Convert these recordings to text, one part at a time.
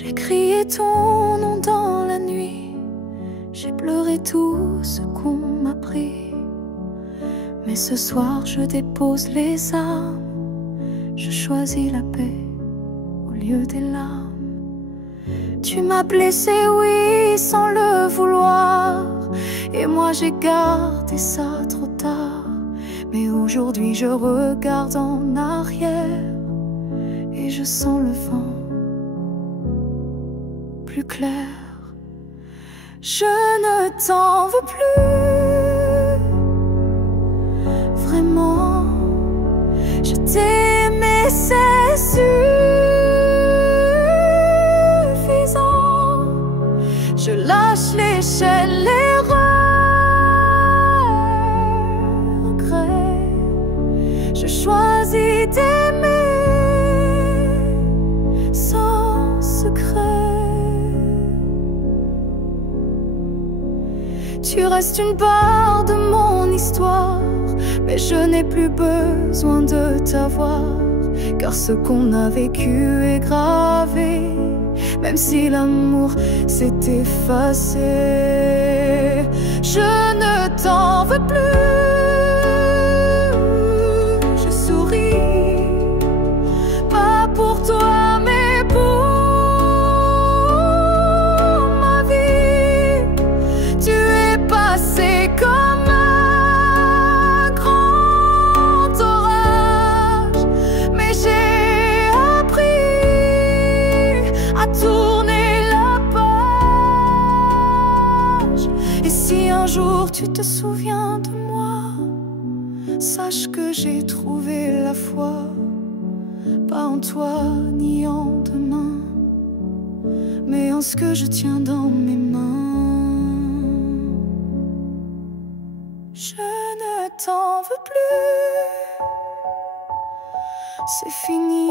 J'ai crié ton nom dans la nuit, j'ai pleuré tout ce qu'on m'a pris. Mais ce soir je dépose les armes, je choisis la paix au lieu des larmes. Tu m'as blessé, oui, sans le vouloir, et moi j'ai gardé ça trop tard. Mais aujourd'hui je regarde en arrière et je sens le vent plus clair. Je ne t'en veux plus, vraiment. Je t'ai aimé, c'est suffisant. Je lâche l'échelle, les regrets. Je choisis d'aimer sans secret. Tu restes une part de mon histoire, mais je n'ai plus besoin de t'avoir, car ce qu'on a vécu est gravé, même si l'amour s'est effacé. Je ne t'en veux plus, je souris, pas pour toi mais pour ma vie. Tu es passé comme un grand orage, mais j'ai appris à tourner la page. Et si un jour tu te souviens de moi, sache que j'ai trouvé la foi, pas en toi ni en demain, mais en ce que je tiens dans mes mains. Je ne t'en veux plus, c'est fini.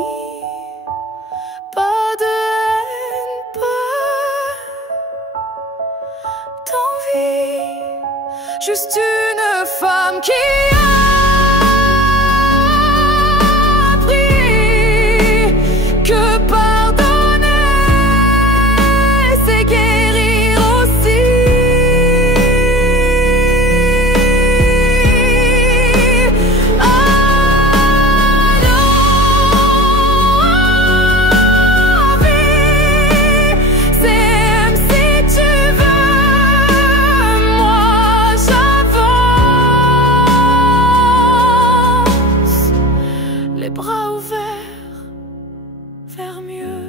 Pas de haine, pas d'envie, juste une femme qui a appris que pardonner, c'est guérir aussi. Ah non, vie, c'est même si tu veux, moi j'avance, les bras ouverts vers mieux.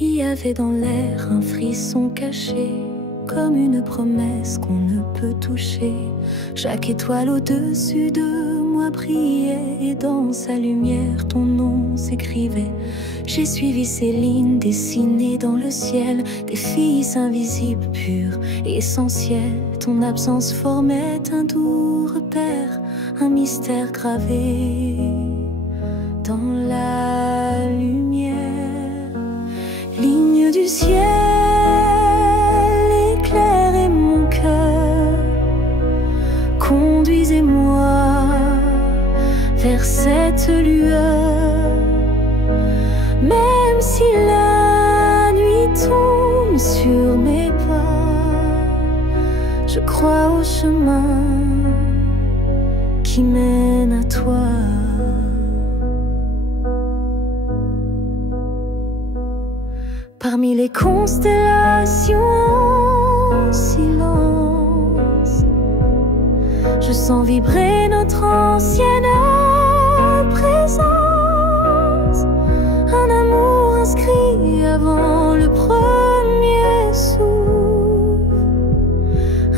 Il y avait dans l'air un frisson caché, comme une promesse qu'on ne peut toucher. Chaque étoile au-dessus de moi brillait, et dans sa lumière ton nom s'écrivait. J'ai suivi ces lignes dessinées dans le ciel, des filles invisibles, pures et essentielles. Ton absence formait un doux repère, un mystère gravé dans la lumière. Ligne du ciel, éclairez mon cœur, conduisez-moi vers cette lueur. Même si la nuit tombe sur mes pas, je crois au chemin qui mène à toi. Parmi les constellations en silence, je sens vibrer notre ancienne présence. Un amour inscrit avant le premier souffle,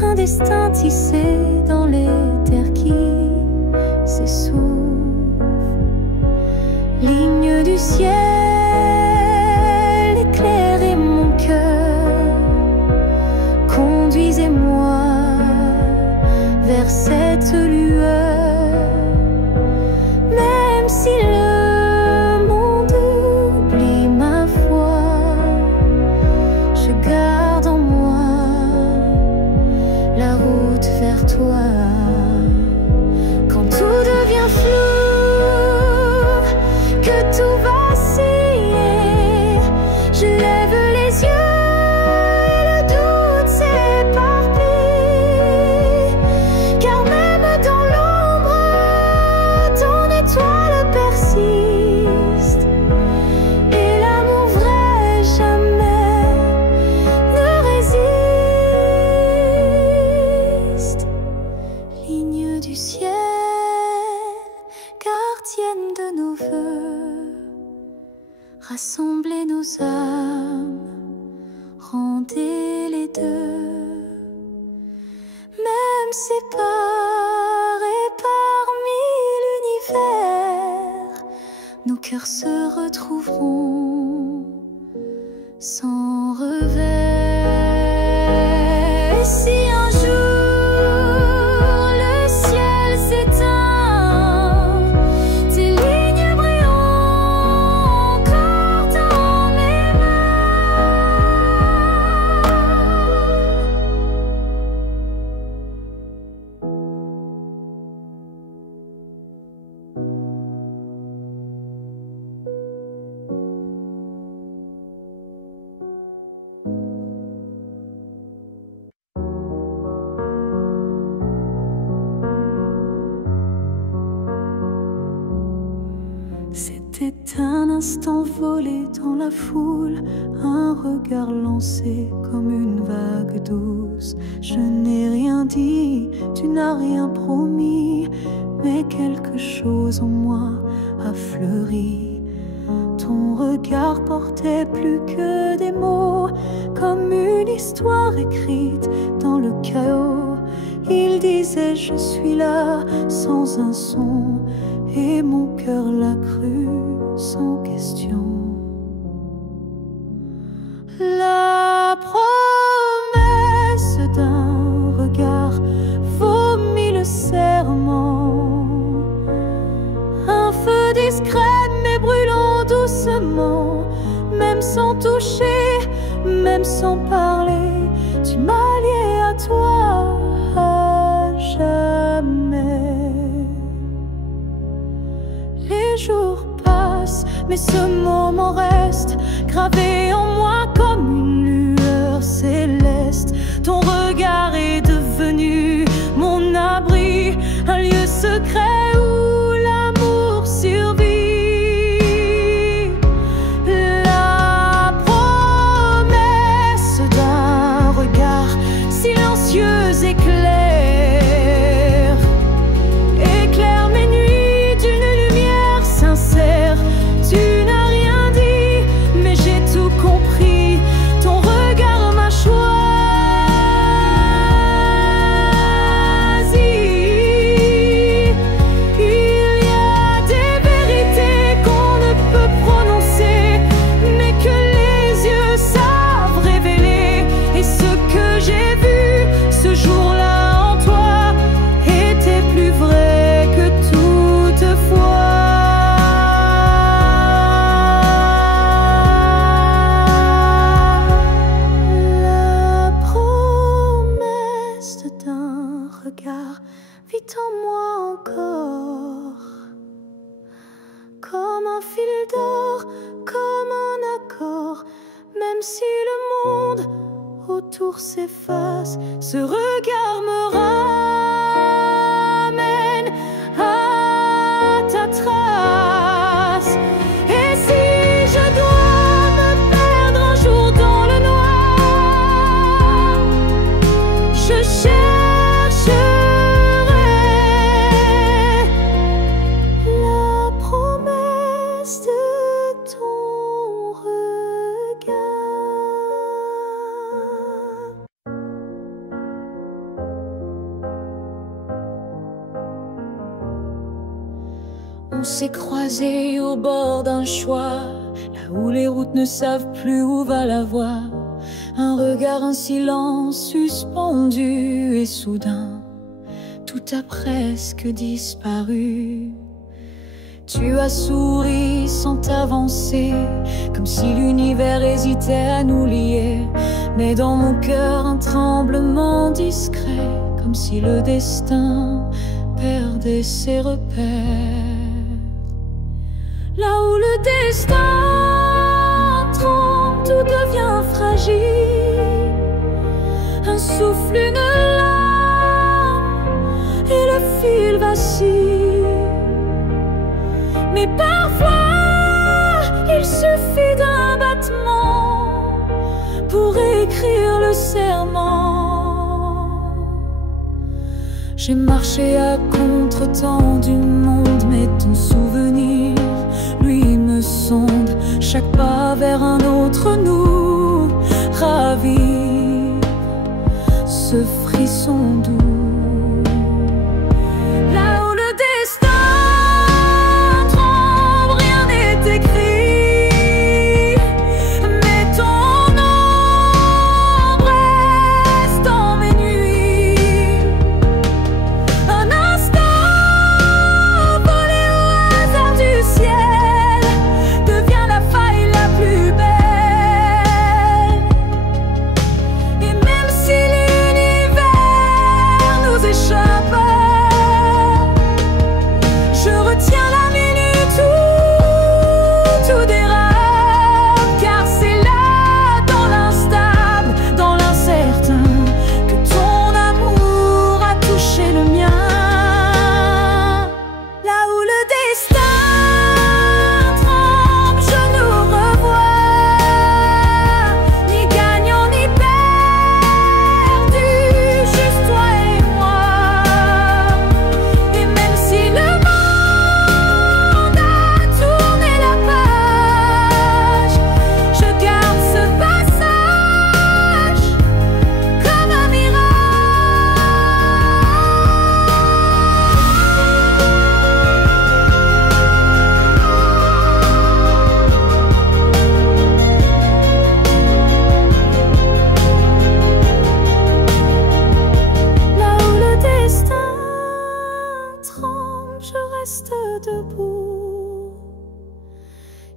un destin tissé dans les terres qui s'essoufflent. Ligne du ciel, éclairez mon cœur, conduisez-moi vers cette lueur. Même si le monde rassembler nos âmes, rendez-les deux, même séparés parmi l'univers, nos cœurs se retrouveront sans revers. Et si un jour le ciel s'éteint, tes lignes brilleront encore dans mes C'était un instant volé dans la foule, un regard lancé comme une vague douce. Je n'ai rien dit, tu n'as rien promis, mais quelque chose en moi a fleuri. Ton regard portait plus que des mots, comme une histoire écrite dans le chaos. Il disait je suis là sans un son, et mon cœur l'a cru sans question. La promesse d'un regard vaut mille serments. Un feu discret mais brûlant doucement, même sans toucher, même sans parler, tu m'as lié à toi à jamais. Les jours passent, mais ce moment reste gravé en moi comme une lueur céleste. Ton regard est devenu mon abri, un lieu secret où l'amour survit. La promesse d'un regard silencieux éclaire mes nuits d'une lumière sincère. Tu n'as rien dit, mais j'ai tout compris. Ton regard m'a choisi. Il y a des vérités qu'on ne peut prononcer, mais que les yeux savent révéler. Et ce que j'ai vu ce jour-là en toi était plus vrai que toutefois. La promesse d'un regard vit en moi encore, comme un fil d'or, comme un accord. Même si le monde autour s'efface, ce regard me ramène à ta trace. Et si je dois me perdre un jour dans le noir, je chercherai la promesse de ton regard. On s'est croisés au bord d'un choix, là où les routes ne savent plus où va la voie. Un regard, un silence suspendu, et soudain, tout a presque disparu. Tu as souri sans t'avancer, comme si l'univers hésitait à nous lier. Mais dans mon cœur, un tremblement discret, comme si le destin perdait ses repères. Là où le destin tremble, tout devient fragile. Un souffle, une larme, et le fil vacille. Mais parfois, il suffit d'un battement pour écrire le serment. J'ai marché à contre-temps du monde, mais ton souvenir, lui, me sonde. chaque pas vers un autre nous ravive ce frisson doux.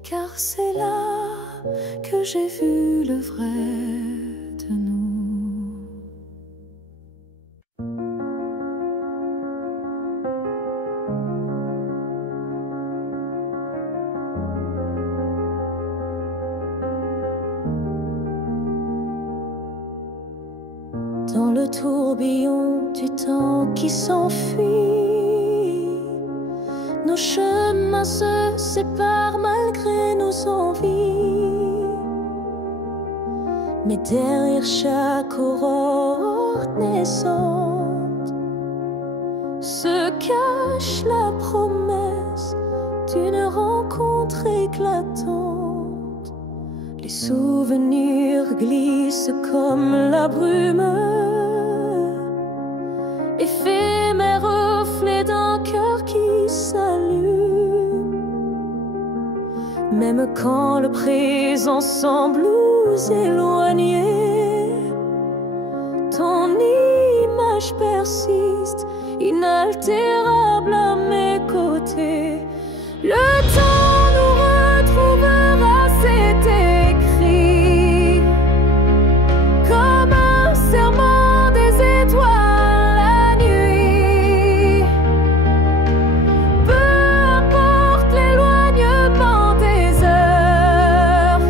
Car c'est là que j'ai vu le vrai de nous. Dans le tourbillon du temps qui s'enfuit, nos chemins se séparent malgré nos envies. Mais derrière chaque aurore naissante se cache la promesse d'une rencontre éclatante. Les souvenirs glissent comme la brume, éphémère reflet d'un cœur qui s'allume. Même quand le présent semble nous éloigner, ton image persiste, inaltérable à mes côtés. Le temps nous retrouvera, c'est écrit, comme un serment des étoiles la nuit. Peu importe l'éloignement des heures,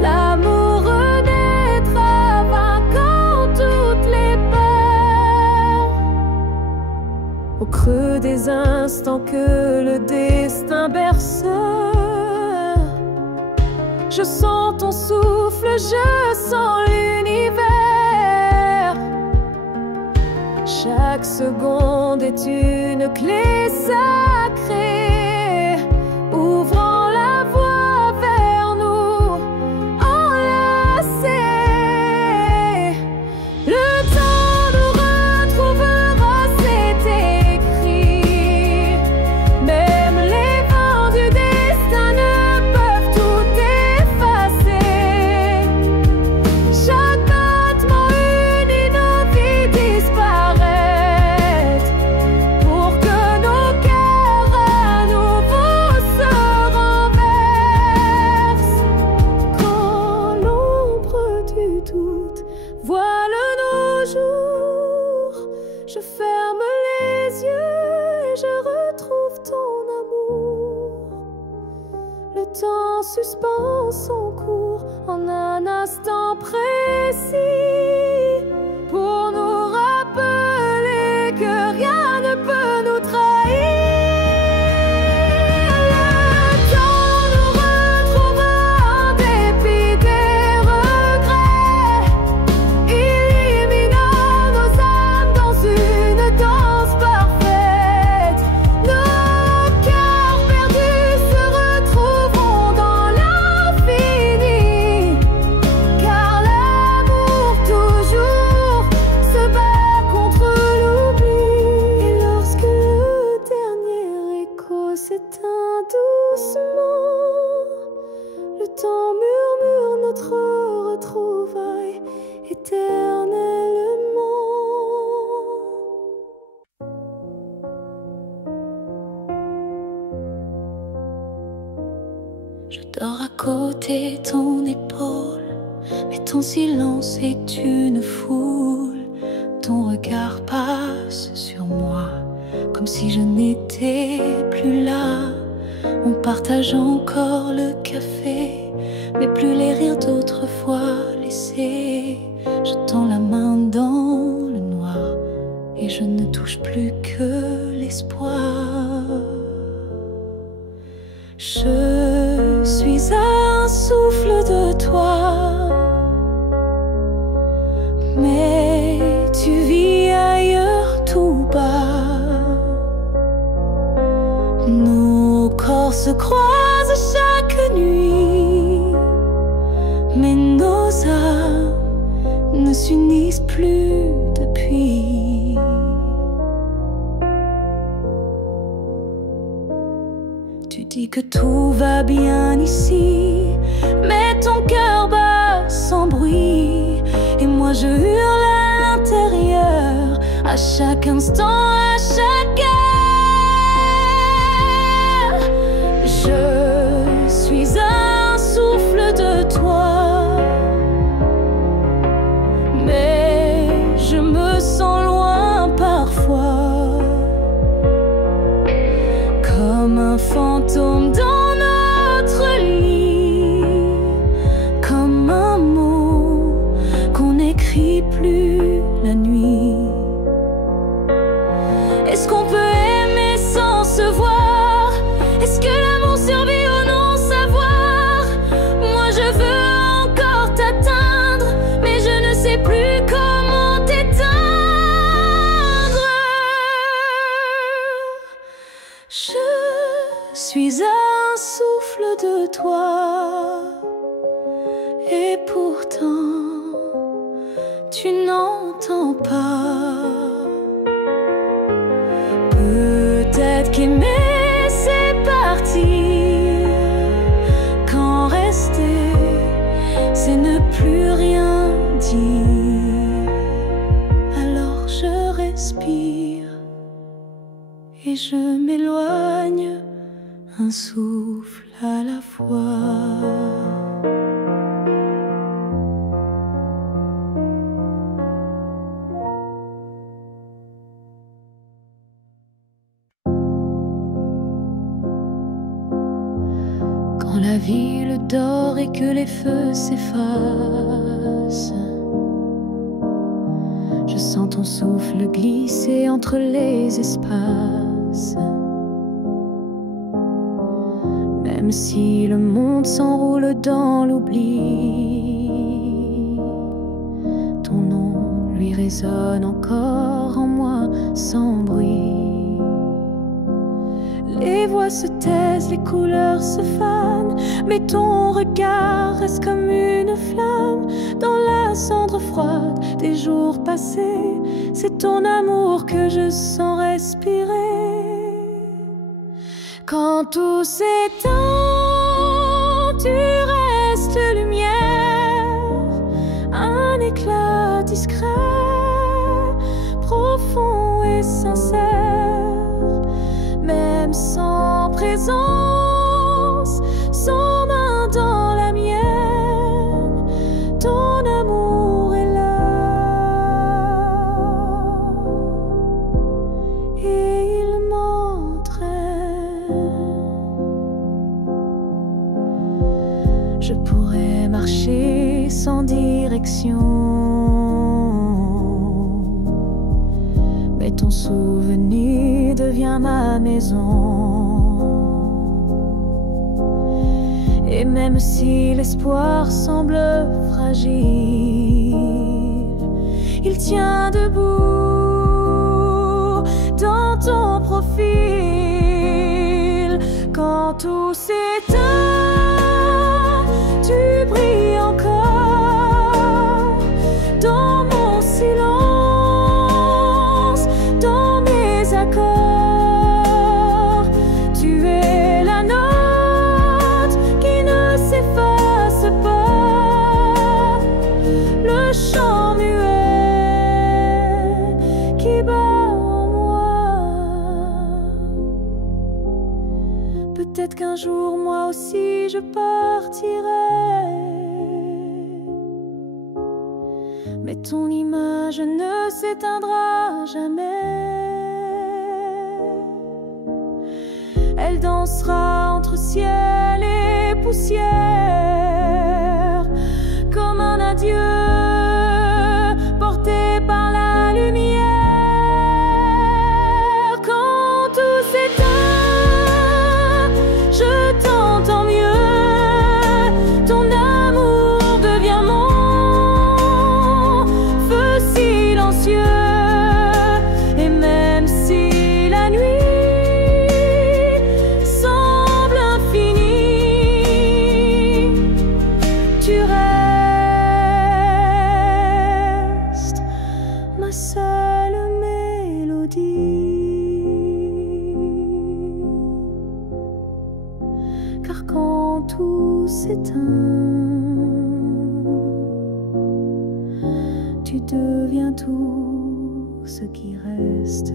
l'amour renaîtra vainquant toutes les peurs. Au creux des instants que le destin berce, je sens ton souffle, je sens l'univers. Chaque seconde est une clé sacrée, ouvrant la voie vers nous, enlacés. Le temps nous retrouvera, c'est écrit. Même les vents du destin ne peuvent tout effacer. Chaque battement unit nos vies disparaître, pour que nos cœurs à nouveau se renversent. Quand l'ombre du doute voile nos jours, je ferme les yeux et je retrouve ton amour. Le temps suspend son cours en un instant précis, pour nous rappeler que rien ne peut nous trahir. Le temps nous retrouvera en dépit des regrets, illuminant nos âmes dans une danse parfaite. Nos cœurs perdus se retrouveront dans l'infini. temps murmure notre retrouvaille éternellement. Je dors à côté de ton épaule, mais ton silence est une foule. Ton regard passe sur moi, comme si je n'étais plus là. On partage encore le café, mais plus les rires d'autrefois laissés. Je tends la main dans le noir, et je ne touche plus que l'espoir. Je suis à un souffle de toi, mais tu vis ailleurs tout bas. Nos corps se croisent chaque nuit, mais nos âmes ne s'unissent plus depuis. Tu dis que tout va bien ici, mais ton cœur bat sans bruit. Et moi je hurle à l'intérieur, à chaque instant, à chaque heure. Je suis un souffle de toi, mais je me sens loin parfois, comme un fantôme dans notre lit, comme un mot qu'on n'écrit plus la nuit. Est-ce qu'on peut aimer sans se voir? Est-ce que l'amour survit au non-savoir? Moi je veux encore t'atteindre, mais je ne sais plus comment t'éteindre. Je suis un souffle de toi, et pourtant tu n'entends pas. Peut-être qu'aimer c'est partir, quand rester c'est ne plus rien dire. Alors je respire et je m'éloigne, un souffle à la fois. Quand la ville dort et que les feux s'effacent, je sens ton souffle glisser entre les espaces. Même si le monde s'enroule dans l'oubli, ton nom lui résonne encore en moi sans bruit. Les voix se taisent, les couleurs se fanent, mais ton regard reste comme une flamme dans la cendre froide des jours passés. C'est ton amour que je sens respirer. Quand tout s'éteint, tu restes lumière, un éclat discret, profond et sincère. Même sans présence, sans main dans la mienne, ton amour est là, et il m'entraîne. Je pourrais marcher sans direction, mais ton souvenir devient ma maison. Et même si l'espoir semble fragile, il tient debout dans ton profil. Quand tout s'éteint, tu brilles encore dans mon silence, dans mes accords. Tu es la note qui ne s'efface qu'un jour moi aussi je partirai. Mais ton image ne s'éteindra jamais. Elle dansera entre ciel et poussière, comme un adieu porté par la lumière. Quand tout s'éteint, je t'entends mieux. Ton amour devient mon feu silencieux. Et même si la nuit semble infinie, tu restes ma seule mélodie. Car quand tout s'éteint, tu deviens tout ce qui reste.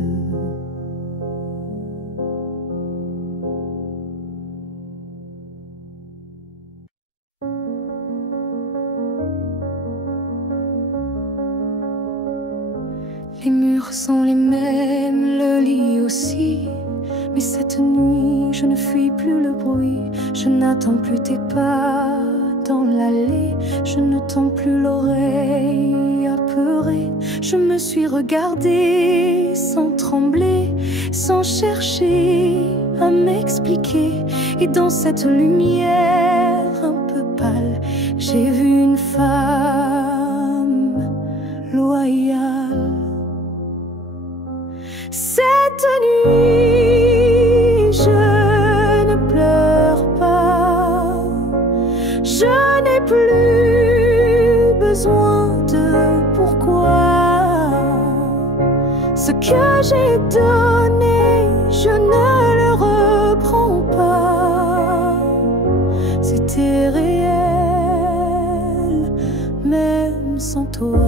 Les murs sont les mêmes, le lit aussi. Mais cette nuit, je ne fuis plus le bruit. Je n'attends plus tes pas dans l'allée. Je ne tends plus l'oreille apeurée. Je me suis regardée sans trembler, sans chercher à m'expliquer. Et dans cette lumière un peu pâle, j'ai vu une femme loyale. Cette nuit, je ne pleure pas. Je n'ai plus besoin de pourquoi. Ce que j'ai donné, je ne le reprends pas. C'était réel, même sans toi.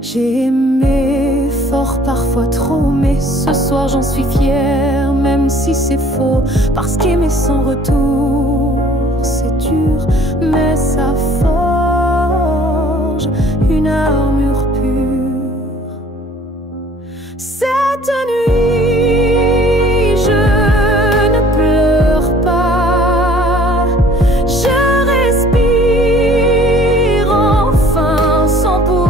J'ai aimé fort, parfois trop, mais ce soir j'en suis fière, même si c'est faux. Parce qu'aimer sans retour, c'est dur, mais ça forge une armure pure. Cette nuit, je ne pleure pas. Je respire enfin sans poids.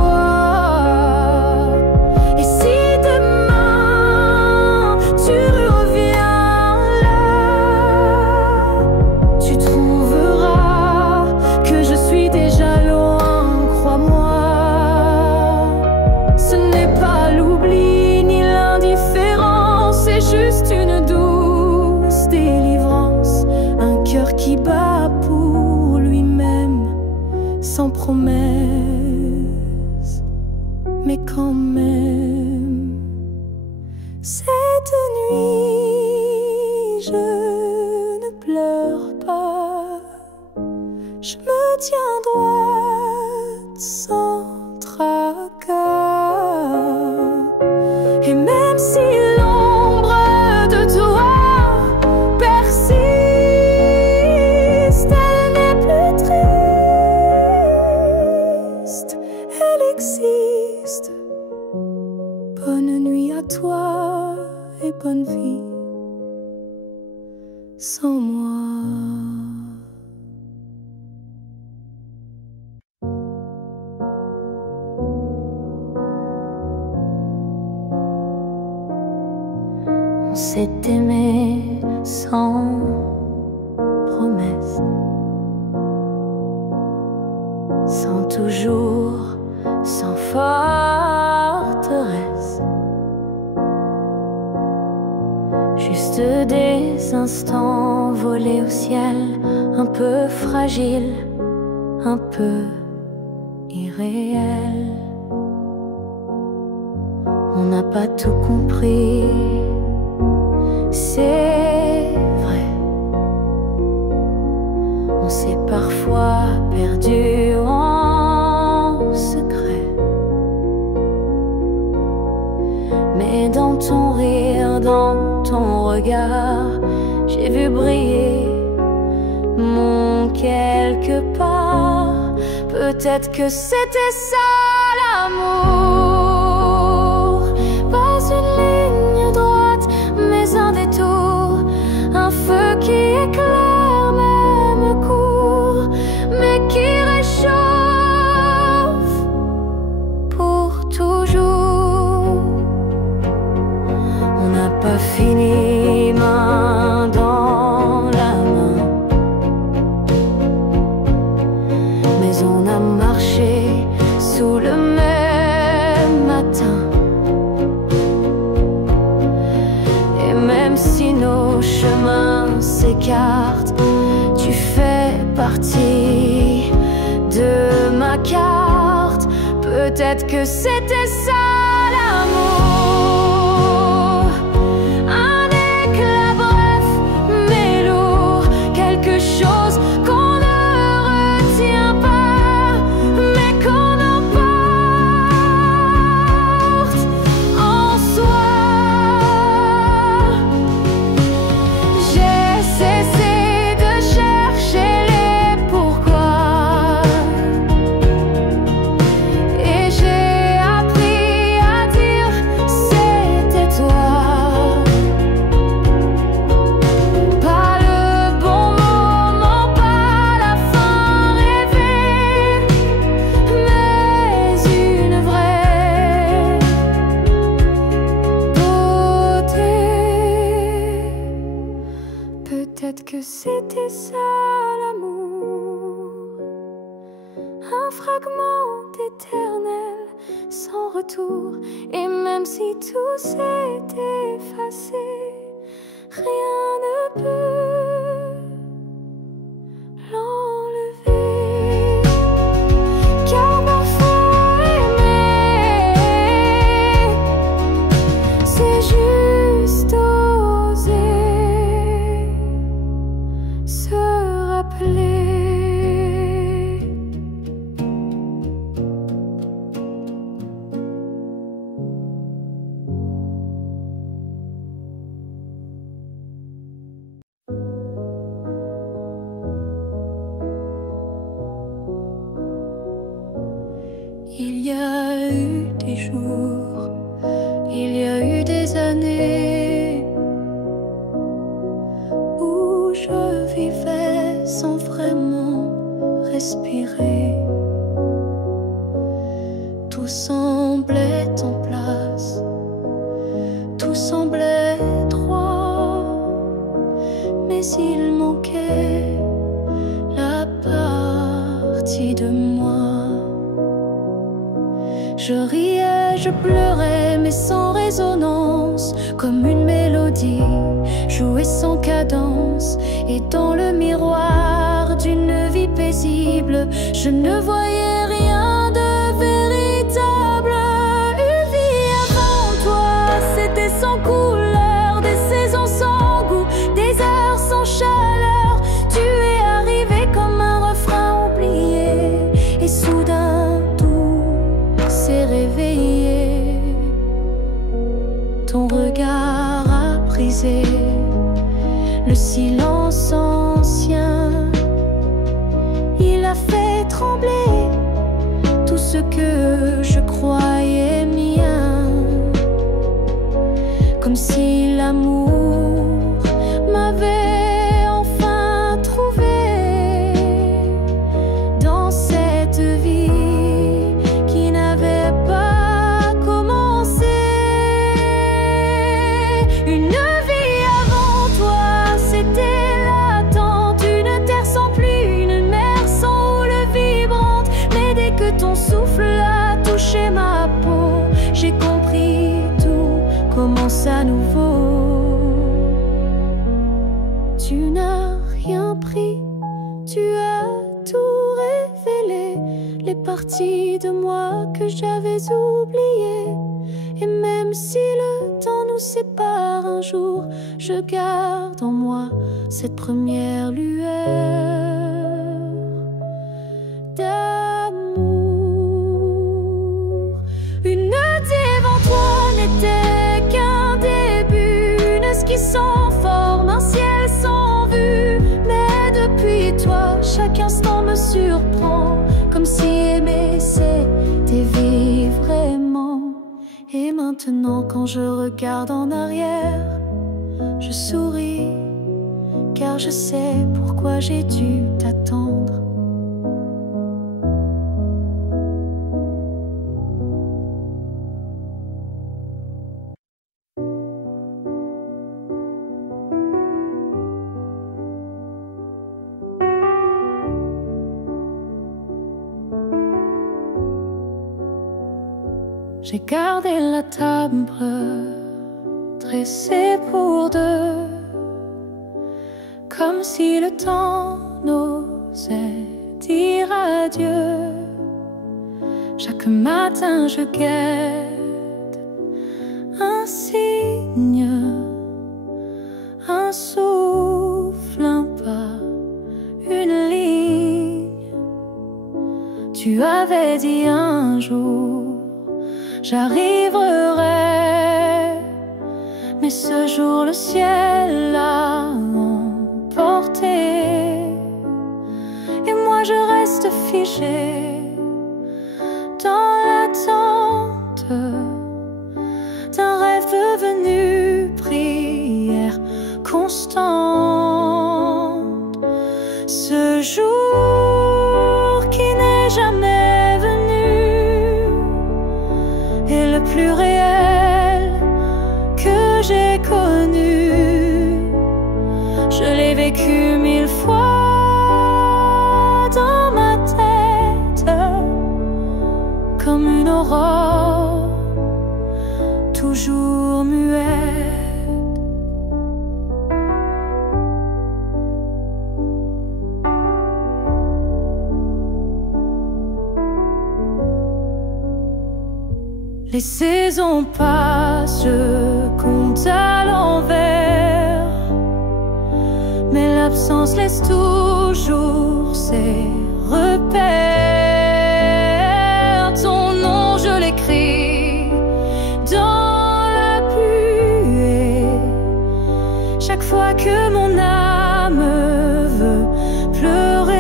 Qui bat pour lui-même, sans promesse, mais quand même. Cette nuit, je ne pleure pas. Je me tiens droite sans tracas. Et même si l'ombre de toi existe. Bonne nuit à toi et bonne vie sans moi. On s'est aimé sans promesse, sans toujours, sans forteresse. Juste des instants volés au ciel, un peu fragiles, un peu irréels. On n'a pas tout compris, c'est vrai. On s'est parfois perdu en secret. Mais j'ai vu briller mon quelque part. Peut-être que c'était ça l'amour. Pas une ligne droite, mais un détour, un feu qui éclaire même court, mais qui réchauffe pour toujours. On n'a pas fini main dans la main, mais on a marché sous le même matin. Et même si nos chemins s'écartent, tu fais partie de ma carte. Peut-être que c'était ça l'amour. Un éclat bref mais lourd, quelque chose qu'on ne retient pas, mais qu'on emporte en soi. J'ai cessé de chercher les pourquoi, et j'ai appris à dire c'était toi. Pas le bon moment, pas la fin rêvée, mais une vraie beauté. Peut-être que c'était ça l'amour, un fragment éternel sans retour. Et même si tout s'est effacé, rien ne peut l'enlever. Car parfois aimer, c'est juste oser se rappeler. Il y a eu des jours, il y a eu des années où je vivais sans vraiment respirer. Tout semblait en place, tout semblait droit, mais il manquait la partie de moi. Je riais, je pleurais, mais sans résonance, comme une mélodie jouée sans cadence. Et dans le miroir d'une vie paisible, je ne voyais rien de véritable. Une vie avant toi, c'était sans couleur, des saisons sans goût, des heures sans chaleur. Tu es arrivé comme un refrain oublié, et soudain s'est réveillé. Ton regard a brisé le silence ancien. Il a fait trembler tout ce que je croyais mien, comme si l'amour m'avait enfin trouvé dans cette vie qui n'avait pas commencé. Une vie avant toi, c'était l'attente, une terre sans pluie, une mer sans houle vibrante. Mais dès que ton souffle a touché ma peau, j'ai compris tout commence à nouveau. Tu n'as rien pris, tu as tout révélé, les parties de moi que j'avais oubliées. Et même si le temps nous sépare un jour, je garde en moi cette première lueur d'amour. Une devant toi n'était qu'un début, une esquisse sans forme, un maintenant quand je regarde en arrière, je souris, car je sais pourquoi j'ai dû t'attendre. J'ai gardé la table dressée pour deux, comme si le temps n'osait dire adieu. Chaque matin je guette un signe, un souffle, un pas, une ligne. Tu avais dit un jour j'arriverai, mais ce jour le ciel l'a emporté, et moi je reste figée dans l'attente d'un rêve devenu prière constante. Ce jour qui n'est jamais venu est le plus réel que j'ai connu. Je l'ai vécu 1000 fois dans ma tête, comme une aurore toujours muette. Les saisons passent, je compte à l'envers, mais l'absence laisse toujours ses repères. Ton nom je l'écris dans la buée, chaque fois que mon âme veut pleurer.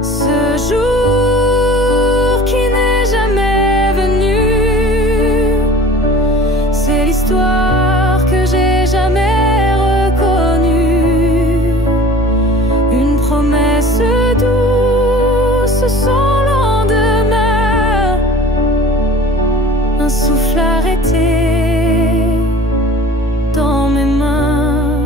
Ce jour que j'ai jamais reconnue, une promesse douce sans lendemain, un souffle arrêté dans mes mains.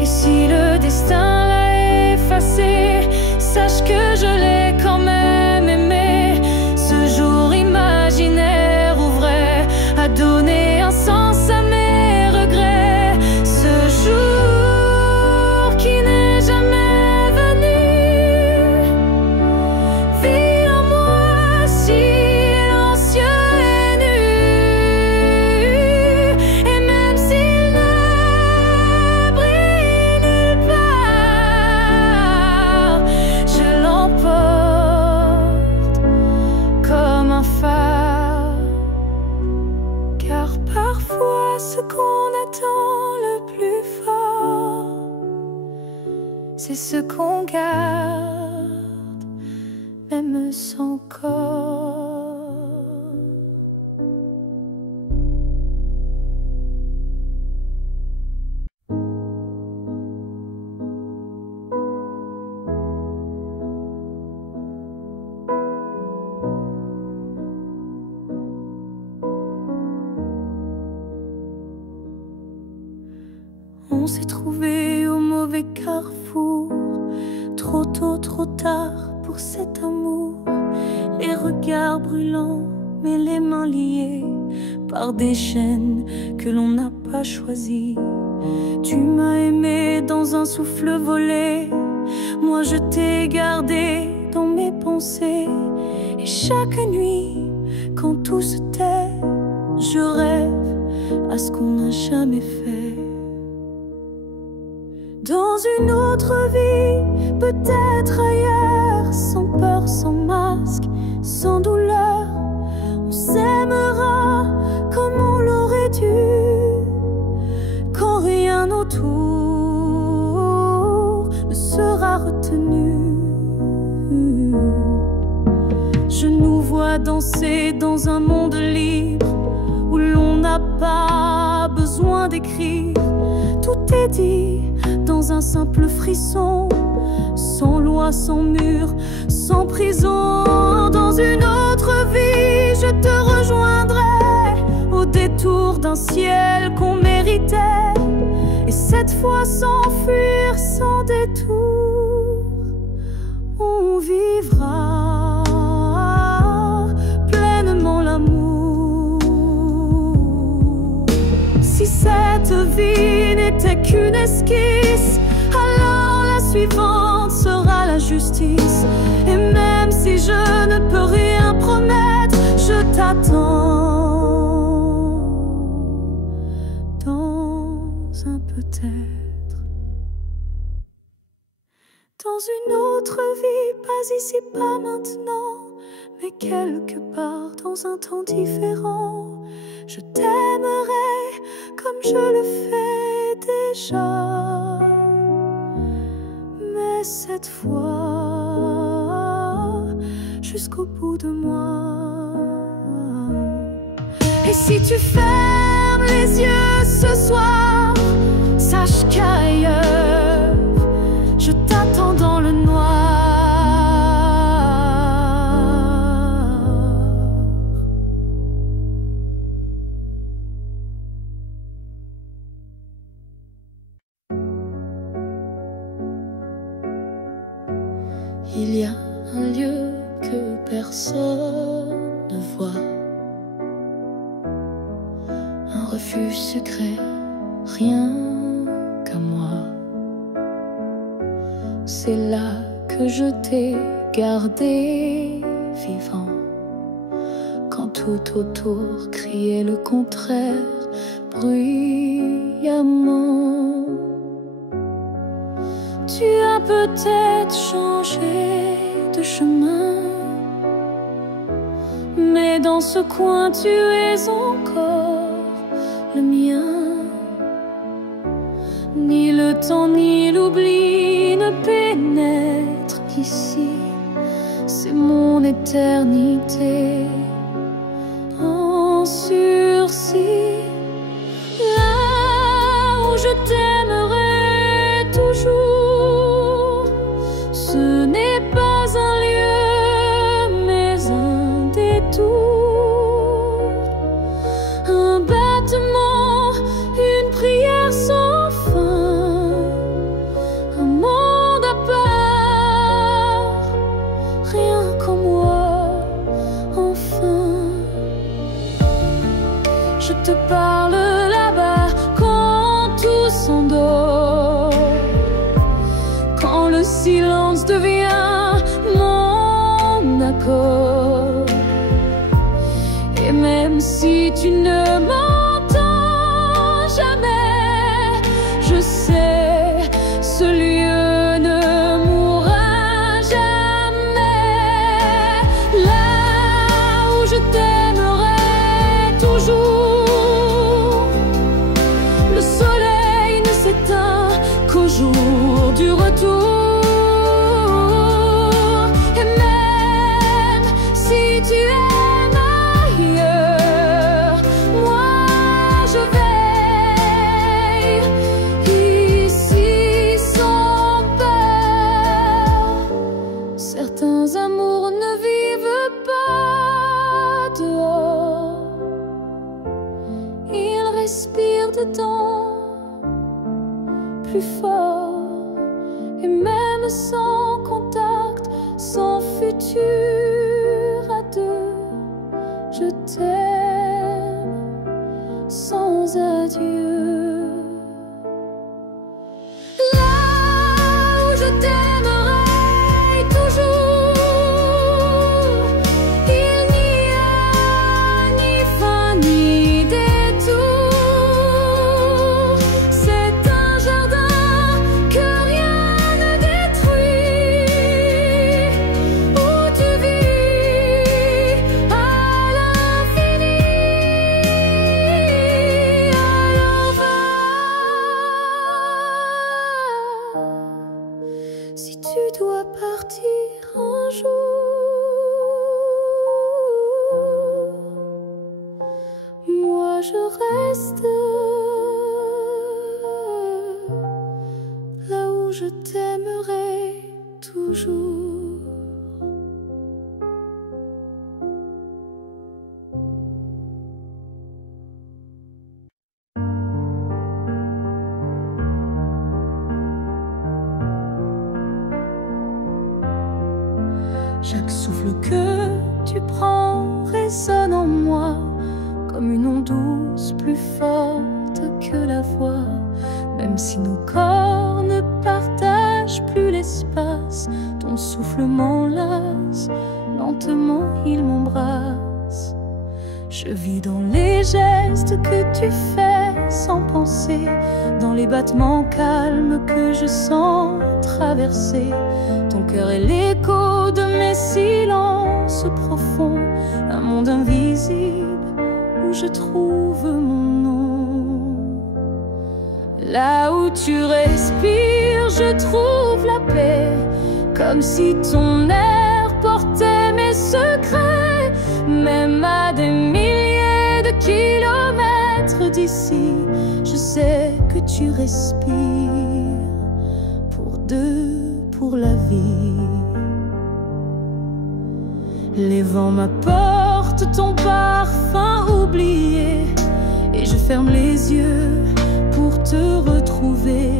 Et si le destin l'a effacé, sache que je l'ai quand même aimé. Ce jour imaginaire ouvrait à donner un sens à mes regrets. Ce jour qui n'est jamais venu vit en moi silencieux et nu, et même s'il ne brille nulle part, je l'emporte comme un phare. Car parfois ce qu'on attend le plus fort, c'est ce qu'on garde, même sans corps. On s'est trouvé au mauvais carrefour, trop tôt, trop tard pour cet amour. Les regards brûlants, mais les mains liées par des chaînes que l'on n'a pas choisies. Tu m'as aimé dans un souffle volé, moi je t'ai gardé dans mes pensées. Et chaque nuit, quand tout se tait, je rêve à ce qu'on n'a jamais fait. Dans une autre vie, peut-être ailleurs, sans peur, sans masque, sans douleur, on s'aimera comme on l'aurait dû, quand rien autour ne sera retenu. Je nous vois dans avancer dans un monde libre où l'on n'a pas besoin d'écrire. Tout est dit dans un simple frisson, sans loi, sans mur, sans prison. Dans une autre vie, je te rejoindrai au détour d'un ciel qu'on méritait, et cette fois sans fuir, sans détour, on vivra pleinement l'amour. Si cette vie n'était qu'une esquisse, alors la suivante sera la justice. Et même si je ne peux rien promettre, je t'attends dans un peut-être. Dans une autre vie, pas ici, pas maintenant, mais quelque part dans un temps différent, je t'aimerai comme je le fais déjà. Mais cette fois, jusqu'au bout de moi. Et si tu fermes les yeux ce soir, sache qu'ailleurs, je t'attends dans le noir. Il y a un lieu que personne ne voit, un refuge secret, rien qu'à moi. C'est là que je t'ai gardé vivant, quand tout autour criait le contraire bruyamment. Tu as peut-être changé de chemin, mais dans ce coin tu es encore le mien. Ni le temps ni l'oubli ne pénètrent ici, c'est mon éternité en sursis. Là où je t'aimerai toujours, ce n'est pas un lieu, mais un détour, un battement, une prière sans fin, un monde à part, rien qu'en moi, enfin. Je te parle là-bas quand tout s'endort, quand le silence devient mon accord. Et même si tu ne m'entends jamais, je sais, ce lieu ne mourra jamais. Là où je t'aimerai toujours, le soleil ne s'éteint qu'au jour du retour. Et même si tu aimes ailleurs, moi je veille ici sans peur. Certains amours ne vivent pas dehors, ils respirent dedans plus fort. Et même sans contact, sans futur à deux, je t'aime sans adieu. Là où je t'aimerai toujours, il n'y a ni fin ni détour. C'est un jardin que rien ne détruit, où tu vis à l'infini, alors va. Si tu dois partir un jour, je reste là où je t'aimerai toujours. Chaque souffle que tu prends résonne en moi comme une onde douce, plus forte que la voix. Même si nos corps ne partagent plus l'espace, ton souffle m'enlace, lentement il m'embrasse. Je vis dans les gestes que tu fais sans penser, dans les battements calmes que je sens traverser. Ton cœur est l'écho de mes silences profonds, un monde invisible où je trouve mon nom. Là où tu respires, je trouve la paix, comme si ton air portait mes secrets. Même à des milliers de kilomètres d'ici, je sais que tu respires pour deux, pour la vie. Les vents m'apportent ton parfum oublié, et je ferme les yeux pour te retrouver.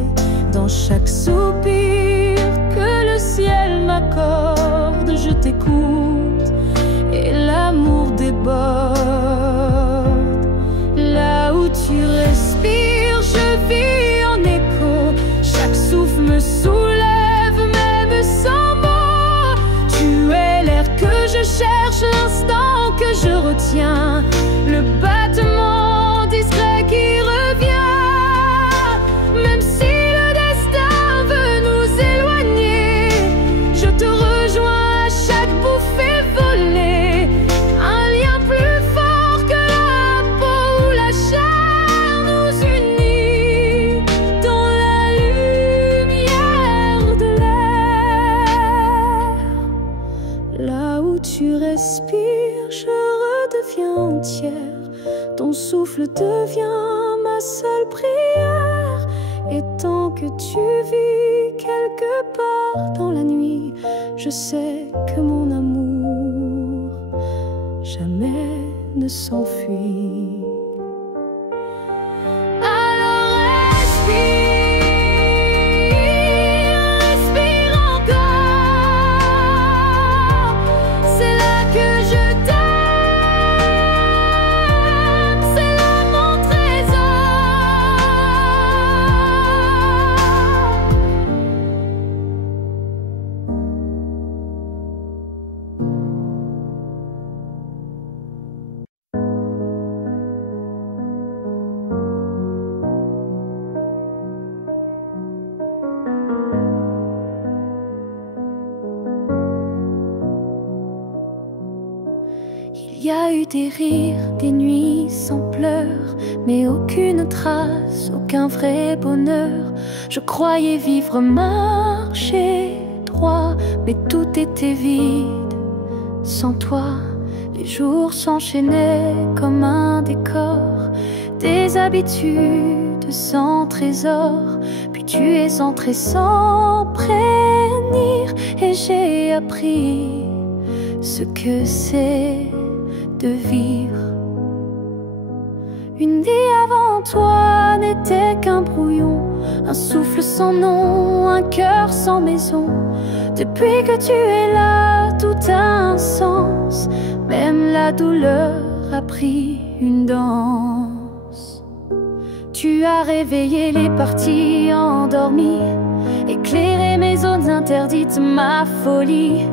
Dans chaque soupir que le ciel m'accorde, je t'écoute et l'amour déborde. Là où tu respires, je vis en écho. Chaque souffle me soulève, même sans mots. Tu es l'air que je cherche, l'instant que je retiens, le battement discret qui revient. Même si le destin veut nous éloigner, je te rejoins à chaque bouffée volée. Un lien plus fort que la peau ou la chair nous unit dans la lumière de l'air. Là où tu respires, je redeviens entière. Ton souffle devient ma seule prière. Et tant que tu vis quelque part dans la nuit, je sais que mon amour jamais ne s'enfuit. Alors respire, respire encore. C'est là que je t'aime, c'est là mon trésor. Il y a eu des rires, des nuits sans pleurs, mais aucune trace, aucun vrai bonheur. Je croyais vivre, marcher droit, mais tout était vide. Sans toi, les jours s'enchaînaient comme un décor, des habitudes sans trésor. Puis tu es entré sans prévenir, et j'ai appris ce que c'est de vivre. Une vie avant toi n'était qu'un brouillon, un souffle sans nom, un cœur sans maison. Depuis que tu es là, tout a un sens, même la douleur a pris une danse. Tu as réveillé les parties endormies, éclairé mes zones interdites, ma folie.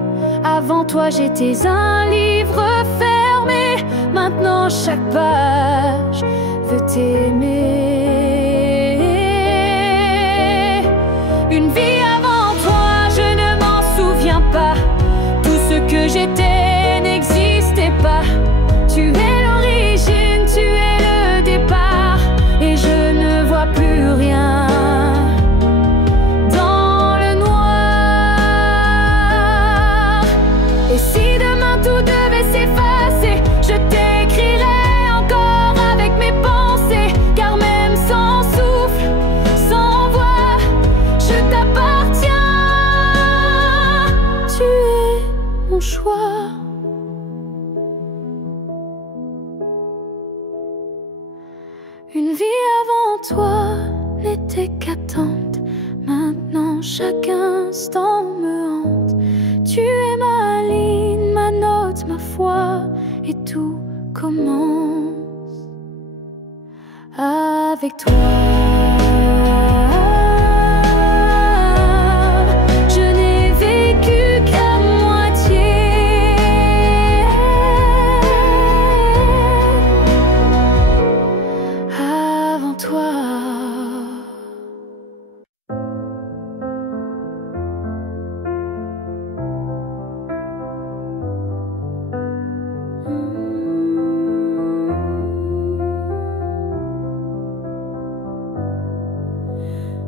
Avant toi j'étais un livre fermé, maintenant chaque page veut t'aimer. Une vie avant toi, je ne m'en souviens pas. Tout ce que j'étais n'existait pas. Tu es l'origine, tu es le départ, et je ne vois plus rien. Et si demain tout devait s'effacer, je t'écrirai encore avec mes pensées. toi n'était qu'attente. Maintenant chaque instant me hante. Tu es ma ligne, ma note, ma foi, et tout commence avec toi.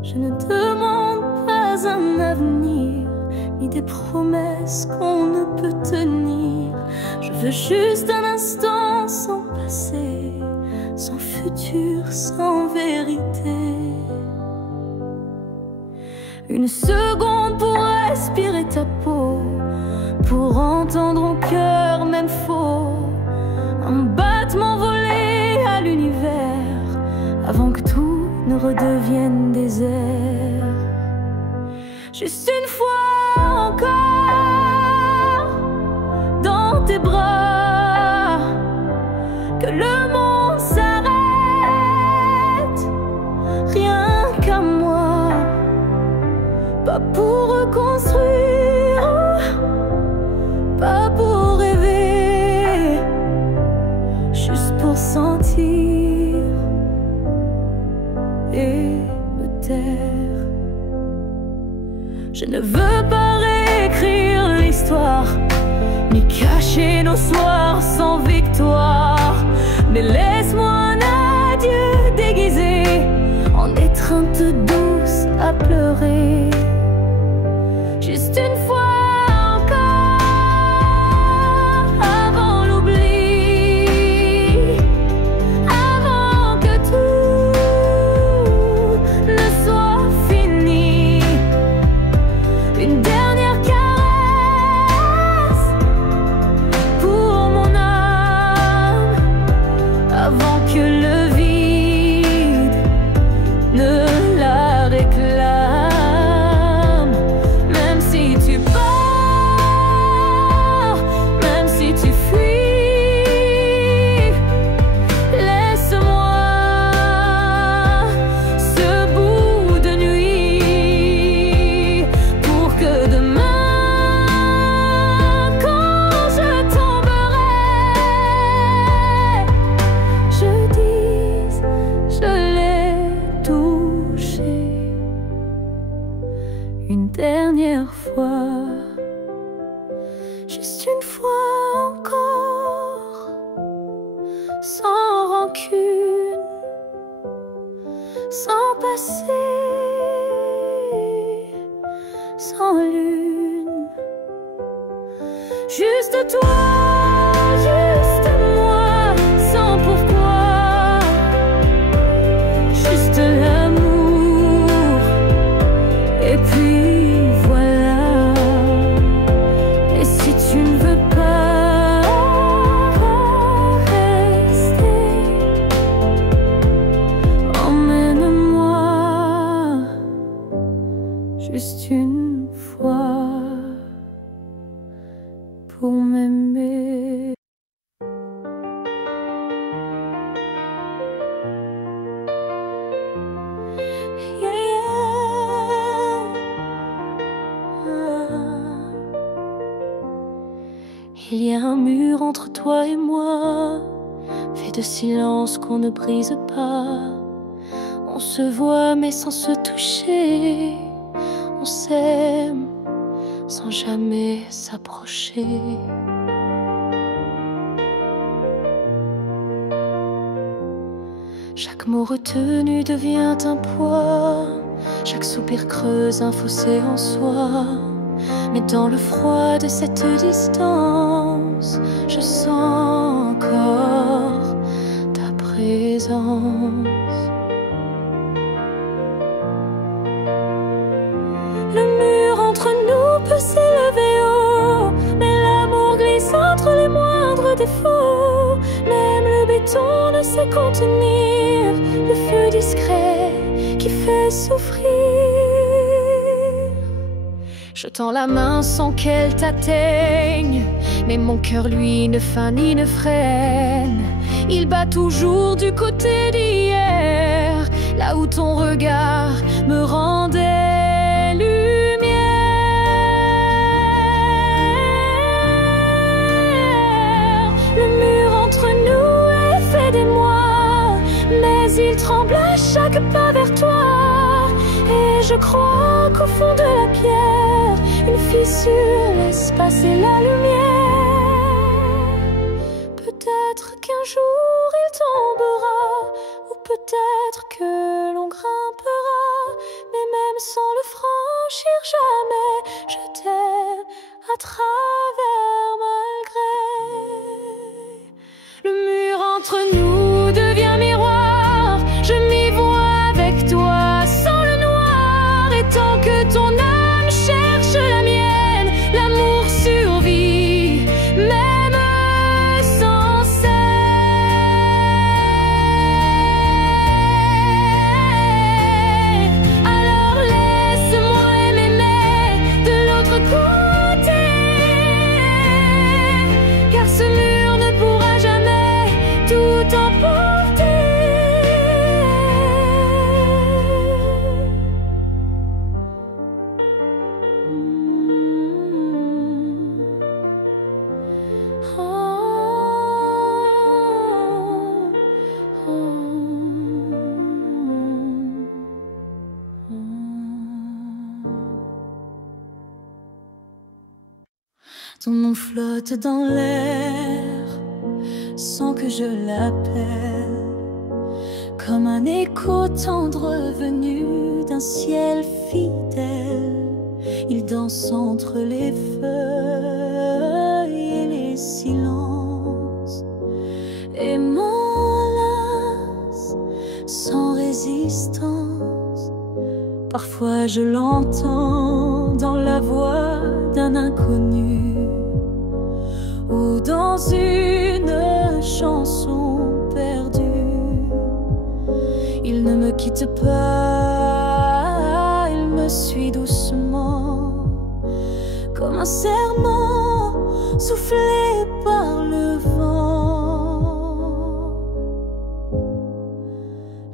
Je ne demande pas un avenir, ni des promesses qu'on ne peut tenir. Je veux juste un instant sans passé, sans futur, sans vérité. Une seconde pour respirer ta peau, pour entendre mon cœur même faux. Un battement volé à l'univers, avant que tout ne redevienne désert. Juste une fois encore dans tes bras, que le monde s'arrête, rien qu'à moi. Pas pour reconstruire, pas pour rêver, juste pour sentir et me taire. Je ne veux pas réécrire l'histoire, ni cacher nos soirs sans victoire, mais laisse-moi un adieu déguisé en étreinte douce à pleurer. Juste une fois une dernière fois, juste une fois encore, sans rancune, sans passé, sans lune, juste toi, juste moi, sans pourquoi, juste l'amour, et puis juste une fois pour m'aimer. Yeah, yeah. Il y a un mur entre toi et moi, fait de silence qu'on ne brise pas. On se voit mais sans se toucher. On s'aime sans jamais s'approcher. Chaque mot retenu devient un poids, chaque soupir creuse un fossé en soi. Mais dans le froid de cette distance, je sens encore ta présence. Le mur entre nous peut s'élever haut, mais l'amour glisse entre les moindres défauts. Même le béton ne sait contenir le feu discret souffrir. Je tends la main sans qu'elle t'atteigne, mais mon cœur lui ne feint ni ne freine. Il bat toujours du côté d'hier, là où ton regard me rendait lumière. Le mur entre nous est fait d'émoi, mais il tremble à chaque pas vers toi. Et je crois qu'au fond de la pierre, une fissure laisse passer la lumière. Peut-être qu'un jour il tombera, ou peut-être que l'on grimpera, mais même sans le franchir jamais, je t'aime à travers malgré. Le mur entre nous devient miroir, je m'y vois avec toi sans le noir, et tant que ton âme cherche la mienne, l'amour survit, même sans cesse. Alors laisse-moi m'aimer de l'autre côté, car ce mur ne pourra jamais tout emporter. Ton nom flotte dans l'air sans que je l'appelle, comme un écho tendre venu d'un ciel fidèle. Il danse entre les feuilles et les silences et m'enlace sans résistance. Parfois je l'entends dans la voix d'un inconnu ou dans une chanson perdue. Il ne me quitte pas, il me suit doucement, comme un serment soufflé par le vent.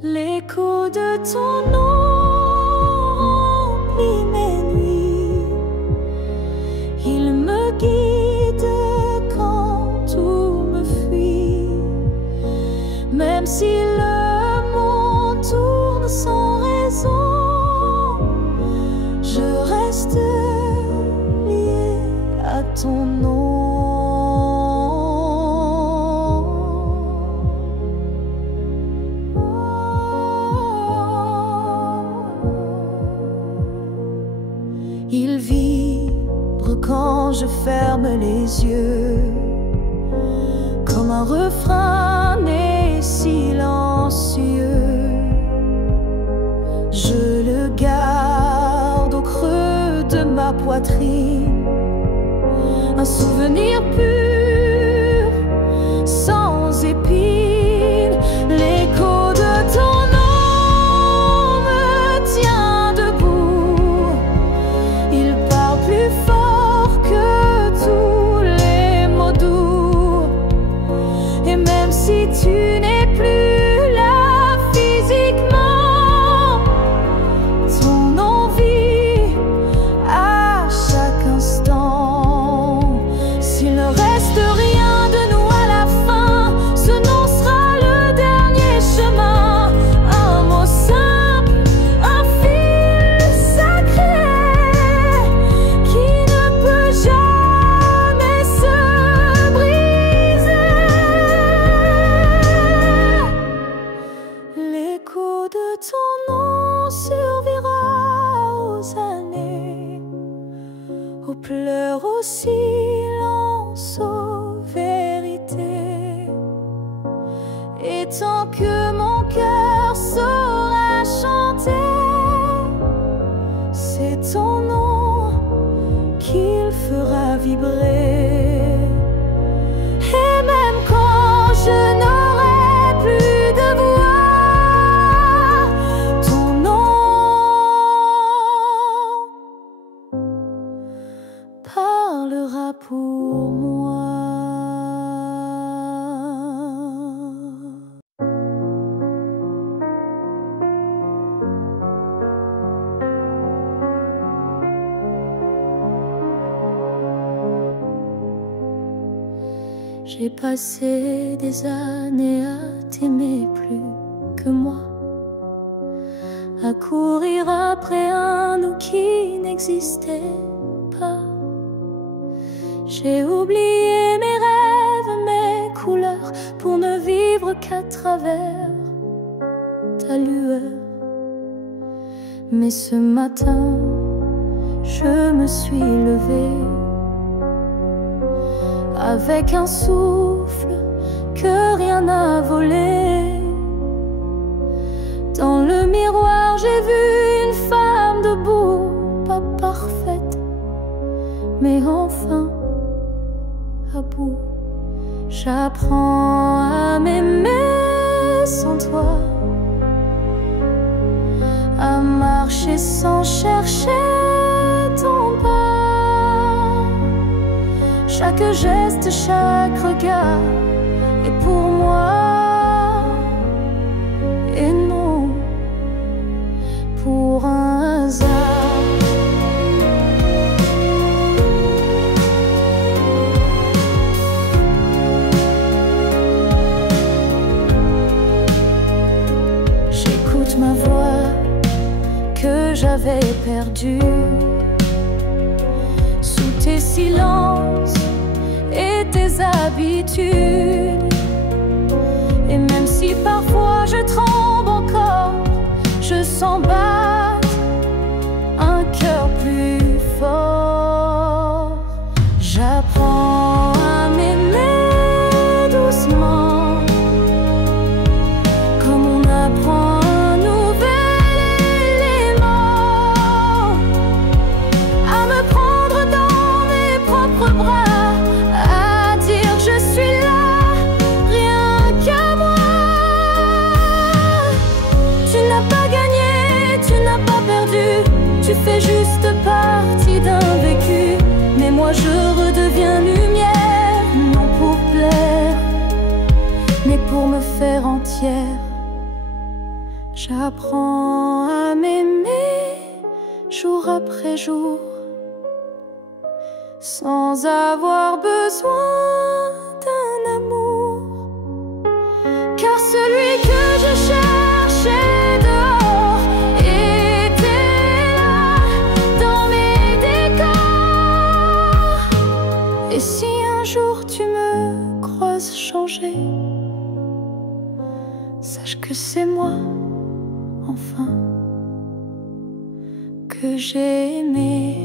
L'écho de ton nom remplit mes nuits, il me guide quand tout me fuit. Même si le monde tourne sans raison, je reste lié à ton nom. Il vibre quand je ferme les yeux, comme un refrain né silencieux. Je le garde au creux de ma poitrine, un souvenir pur, sans épines. L'écho de ton nom me tient debout, il parle plus fort que tous les mots doux. Et même si tu n'es plus là physiquement, ton nom vit à chaque instant. S'il ne reste rien de nous à la fin, ce nom sera le dernier chemin. Un mot simple, un fil sacré qui ne peut jamais se briser. L'écho de ton nom survivra aux années, aux pleurs, aux silences, aux vérités. Et tant que mon cœur saura chanter, c'est ton nom qu'il fera vibrer. Et même quand je n'aurai plus de voix, ton nom J'ai passé des années à t'aimer plus que moi, à courir après un nous qui n'existait pas. J'ai oublié mes rêves, mes couleurs, pour ne vivre qu'à travers ta lueur. Mais ce matin, je me suis levée avec un souffle que rien n'a volé. Dans le miroir, j'ai vu une femme debout, pas parfaite, mais enfin à bout. J'apprends à m'aimer sans toi, à marcher sans chercher ton pas. Chaque geste, chaque regard est pour moi, et non pour un hasard. J'écoute ma voix que j'avais perdue sous tes silences et tes habitudes. Et même si parfois je tremble encore, je sens battre un cœur plus fort. J'apprends à m'aimer doucement, comme on apprend un nouvel élément, à me prendre dans mes propres bras, à dire je suis là, rien qu'à moi. Tu n'as pas gagné, tu n'as pas perdu, tu fais juste partie d'un vécu. Mais moi je redeviens lumière, non pour plaire, mais pour me faire entière. J'apprends à m'aimer jour après jour, sans avoir besoin d'un amour. Car celui que je cherchais dehors était là, dans mes décors. Et si un jour tu me croises changer, sache que c'est moi, enfin, que j'ai aimé.